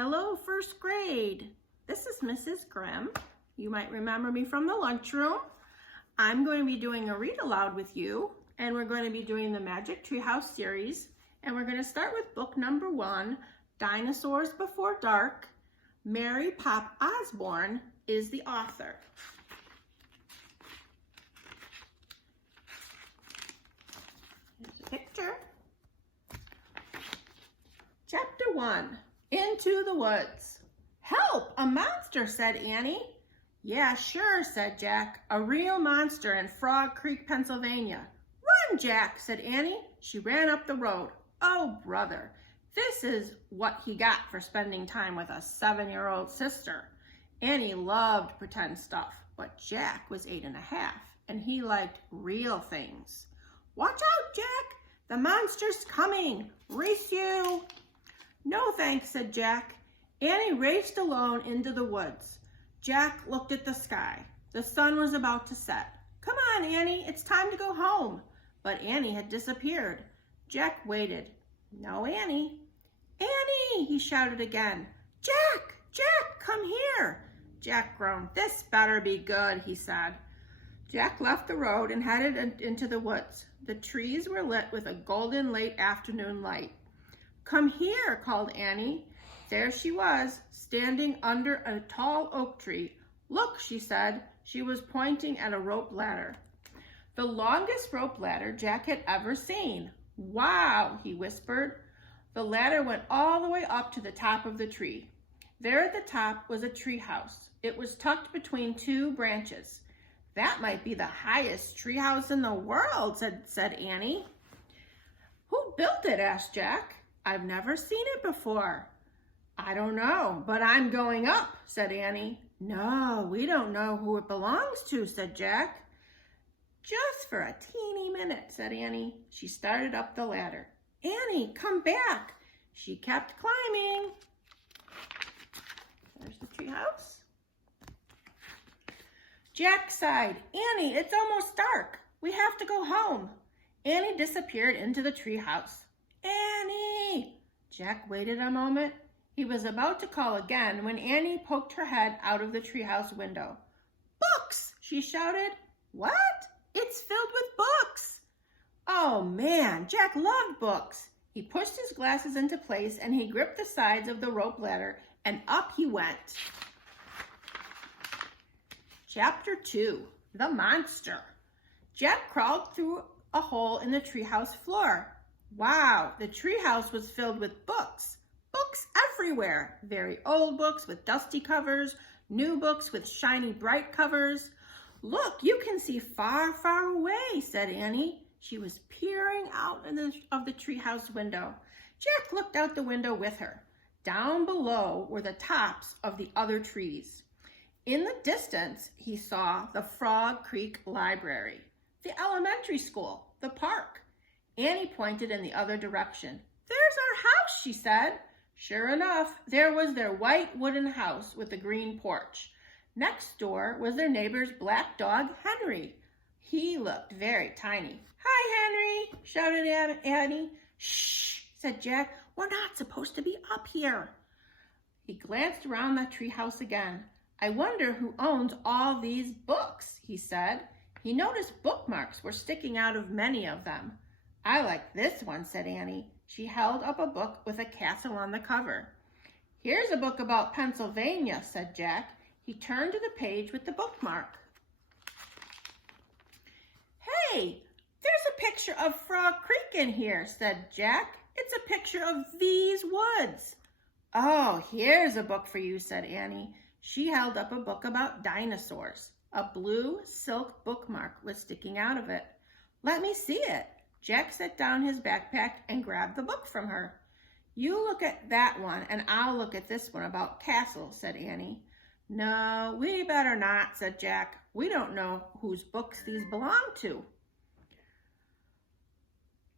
Hello, first grade. This is Mrs. Grimm. You might remember me from the lunchroom. I'm going to be doing a read aloud with you, and we're going to be doing the Magic Treehouse series. And we're going to start with book number 1, Dinosaurs Before Dark. Mary Pop Osborne is the author. Here's a picture. Chapter 1. Into the woods. Help, a monster, said Annie. Yeah, sure, said Jack. A real monster in Frog Creek, Pennsylvania. Run, Jack, said Annie. She ran up the road. Oh, brother, this is what he got for spending time with a 7-year-old sister. Annie loved pretend stuff, but Jack was 8 and a half, and he liked real things. Watch out, Jack. The monster's coming. Race you. No thanks, said Jack. Annie raced alone into the woods. Jack looked at the sky. The sun was about to set. Come on, Annie, it's time to go home. But Annie had disappeared. Jack waited. No Annie. Annie, he shouted again. Jack, Jack, come here. Jack groaned. This better be good, he said. Jack left the road and headed into the woods. The trees were lit with a golden late afternoon light. Come here, called Annie. There she was, standing under a tall oak tree. Look, she said. She was pointing at a rope ladder. The longest rope ladder Jack had ever seen. Wow, he whispered. The ladder went all the way up to the top of the tree. There at the top was a tree house. It was tucked between 2 branches. That might be the highest tree house in the world, said Annie. Who built it? Asked Jack. I've never seen it before. I don't know, but I'm going up, said Annie. No, we don't know who it belongs to, said Jack. Just for a teeny minute, said Annie. She started up the ladder. Annie, come back. She kept climbing. There's the treehouse. Jack sighed. Annie, it's almost dark. We have to go home. Annie disappeared into the treehouse. Annie! Jack waited a moment. He was about to call again when Annie poked her head out of the treehouse window. Books! She shouted. What? It's filled with books. Oh man, Jack loved books. He pushed his glasses into place and he gripped the sides of the rope ladder and up he went. Chapter 2. The Monster. Jack crawled through a hole in the treehouse floor. Wow, the treehouse was filled with books. Books everywhere. Very old books with dusty covers, new books with shiny bright covers. Look, you can see far, far away, said Annie. She was peering out of the treehouse window. Jack looked out the window with her. Down below were the tops of the other trees. In the distance, he saw the Frog Creek Library, the elementary school, the park. Annie pointed in the other direction. There's our house, she said. Sure enough, there was their white wooden house with a green porch. Next door was their neighbor's black dog, Henry. He looked very tiny. Hi, Henry, shouted Annie. Shh, said Jack. We're not supposed to be up here. He glanced around the treehouse again. I wonder who owns all these books, he said. He noticed bookmarks were sticking out of many of them. I like this one, said Annie. She held up a book with a castle on the cover. Here's a book about Pennsylvania, said Jack. He turned to the page with the bookmark. Hey, there's a picture of Frog Creek in here, said Jack. It's a picture of these woods. Oh, here's a book for you, said Annie. She held up a book about dinosaurs. A blue silk bookmark was sticking out of it. Let me see it. Jack set down his backpack and grabbed the book from her. You look at that one and I'll look at this one about castles, said Annie. No, we better not, said Jack. We don't know whose books these belong to.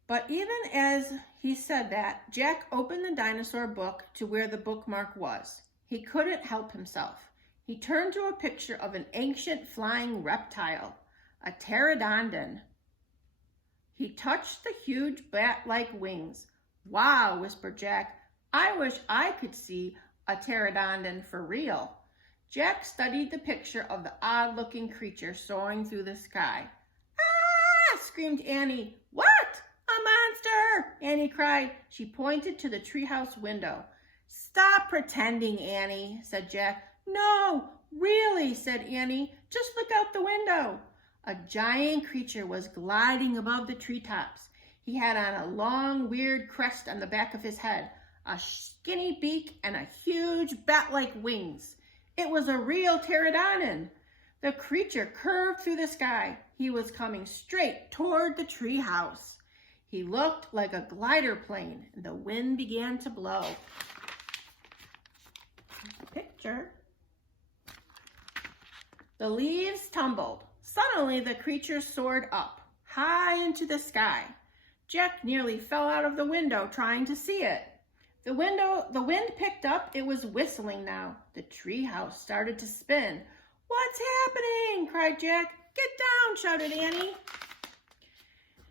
But even as he said that, Jack opened the dinosaur book to where the bookmark was. He couldn't help himself. He turned to a picture of an ancient flying reptile, a pterodon. He touched the huge bat-like wings. Wow, whispered Jack. I wish I could see a pterodon for real. Jack studied the picture of the odd-looking creature soaring through the sky. "Ah!" screamed Annie. "What? A monster!" Annie cried. She pointed to the treehouse window. "Stop pretending, Annie," said Jack. "No, really," said Annie. "Just look out the window." A giant creature was gliding above the treetops. He had on a long, weird crest on the back of his head, a skinny beak, and a huge bat-like wings. It was a real pterodon. The creature curved through the sky. He was coming straight toward the treehouse. He looked like a glider plane, and the wind began to blow. Picture. The leaves tumbled. Suddenly, the creature soared up, high into the sky. Jack nearly fell out of the window trying to see it. The wind picked up. It was whistling now. The treehouse started to spin. "What's happening?" cried Jack. "Get down," shouted Annie.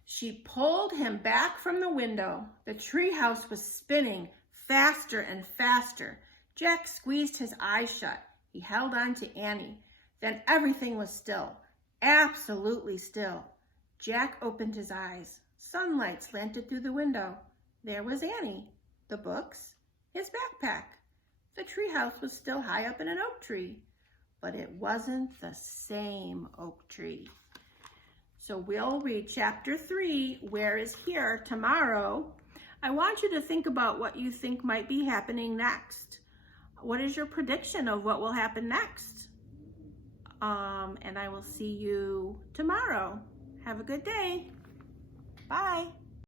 She pulled him back from the window. The treehouse was spinning faster and faster. Jack squeezed his eyes shut. He held on to Annie. Then everything was still, absolutely still. Jack opened his eyes. Sunlight slanted through the window. There was Annie, the books, his backpack. The treehouse was still high up in an oak tree, but it wasn't the same oak tree. So we'll read chapter 3, Where is Here, tomorrow. I want you to think about what you think might be happening next. What is your prediction of what will happen next? And I will see you tomorrow. Have a good day. Bye.